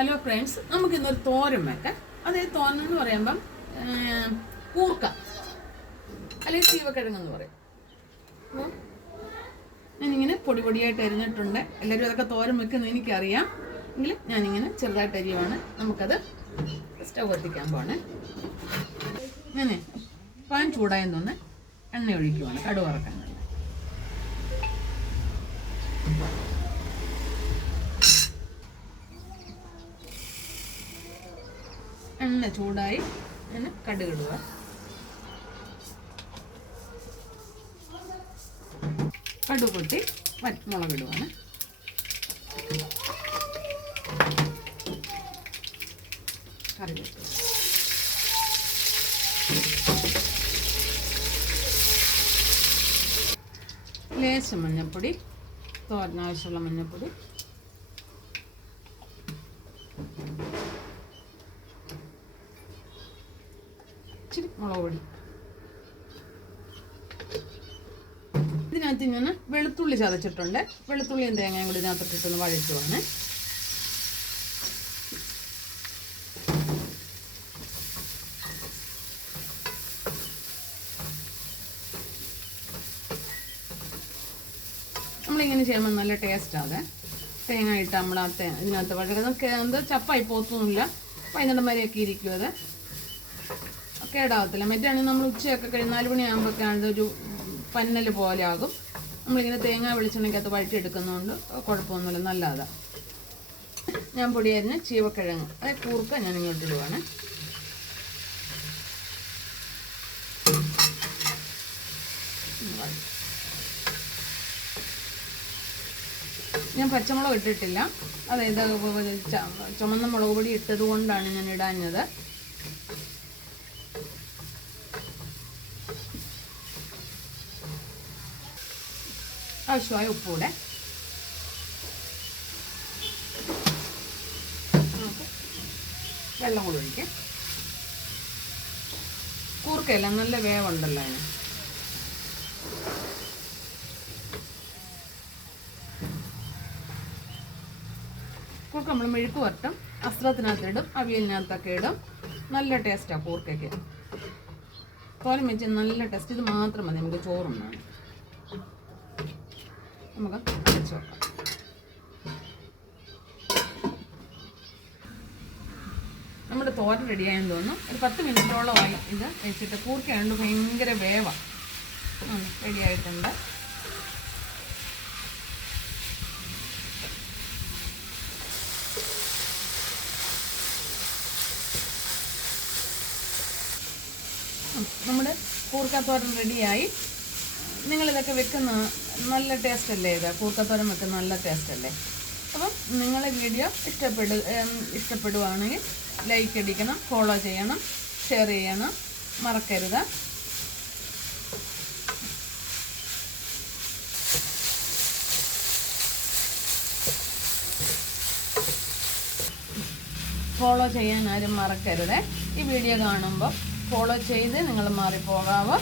Hello friends, നമുക്കിന്നൊരു തോരൻ വെക്കാം. അതേ തോരൻ എന്ന് പറയുമ്പം കൂർക്ക അല്ലെങ്കിൽ ചീവക്കിഴങ്ങെന്ന് പറയും. ഞാനിങ്ങനെ പൊടി പൊടിയായിട്ട് അരിഞ്ഞിട്ടുണ്ട്. എല്ലാവരും അതൊക്കെ തോരൻ വെക്കുന്നത് എനിക്കറിയാം. എങ്കിലും ഞാനിങ്ങനെ ചെറുതായിട്ട് അരിയുവാണ്. നമുക്കത് സ്റ്റൗ കത്തിക്കാൻ പോകണേ. ഇങ്ങനെ പാൻ ചൂടായെന്ന് തോന്നുന്നു എണ്ണ ഒഴിക്കുവാണ് കടുക് വറക്കാൻ. എണ്ണ ചൂടായി അങ്ങനെ കടുക് ഇടുക. കടുക് പൊട്ടി മുളക് ഇടുവാണ്. കറിവേപ്പില, ലേശം മഞ്ഞൾപ്പൊടി, തോരനാവശ്യമുള്ള മഞ്ഞൾപ്പൊടി, ഇച്ചിരി മുളക് പൊടി. ഇതിനകത്ത് ഞാൻ വെളുത്തുള്ളി ചതച്ചിട്ടുണ്ട്. വെളുത്തുള്ളിയും തേങ്ങയും കൂടി ഇതിനകത്തിട്ടൊന്ന് വഴറ്റുവാണ്. നമ്മളിങ്ങനെ ചെയ്യുമ്പോൾ നല്ല ടേസ്റ്റാണ്. തേങ്ങ ഇട്ട് നമ്മൾ ഇതിനകത്ത് വഴക്കുന്നത് എന്താ ചപ്പായി പോത്തൊന്നുമില്ല. വൈകുന്നേരം വരെയൊക്കെ ഇരിക്കും. അത് കേടാവത്തില്ല. മറ്റാണെങ്കിൽ നമ്മൾ ഉച്ചയൊക്കെ കഴിഞ്ഞ് 4 മണിയാകുമ്പോഴൊക്കെ അതൊരു പന്നൽ പോലെ ആകും. നമ്മളിങ്ങനെ തേങ്ങ വെളിച്ചെണ്ണയ്ക്കകത്ത് വഴറ്റിയെടുക്കുന്നതുകൊണ്ട് കുഴപ്പമൊന്നുമില്ല, നല്ലതാണ്. ഞാൻ പൊടിയരിഞ്ഞ് ചീവക്കിഴങ്ങ് അതായത് കൂർക്ക ഞാൻ ഇങ്ങോട്ട് ഇടുവാണ്. ഞാൻ പച്ചമുളക് ഇട്ടിട്ടില്ല. അതായത് ചുമന്ന മുളക് പൊടി ഇട്ടത് കൊണ്ടാണ് ഞാൻ ഇടാഞ്ഞത്. ആവശ്യമായ ഉപ്പൂടെ നമുക്ക് വെള്ളം കൂടെ ഒഴിക്കാം. കൂർക്കയെല്ലാം നല്ല വേവുണ്ടല്ലോ അതിന്. കൂർക്ക നമ്മൾ മെഴുക്ക് വരട്ടും, അസ്ത്രത്തിനകത്തിടും, അവിയലിനകത്തൊക്കെ ഇടും. നല്ല ടേസ്റ്റാണ് കൂർക്കയ്ക്ക്. തോരൻ വെച്ച് നല്ല ടേസ്റ്റ്. ഇത് മാത്രം മതി നമുക്ക് ചോറുണ്ടാണ്. നമുക്ക് അടച്ചു വെക്കാം. നമ്മുടെ തോരൻ റെഡിയായെന്ന് തോന്നുന്നു. ഒരു 10 മിനിറ്റോളമായി ഇത് വെച്ചിട്ട്. കൂർക്കയുണ്ട് ഭയങ്കര വേവാണ്. റെഡിയായിട്ടുണ്ട്. നമ്മുടെ കൂർക്കത്തോരൻ റെഡിയായി. നിങ്ങളിതൊക്കെ വെക്കുന്ന നല്ല ടേസ്റ്റ് അല്ലേ? ഇത് കൂർക്കത്തോരൻ വെക്കുന്ന നല്ല ടേസ്റ്റ് അല്ലേ? അപ്പം നിങ്ങളെ വീഡിയോ ഇഷ്ടപ്പെടുവാണെങ്കിൽ ലൈക്ക് അടിക്കണം, ഫോളോ ചെയ്യണം, ഷെയർ ചെയ്യണം, മറക്കരുത്. ഫോളോ ചെയ്യാൻ ആരും മറക്കരുത്. ഈ വീഡിയോ കാണുമ്പോൾ ഫോളോ ചെയ്ത് നിങ്ങൾ മാറിപ്പോകാവോ.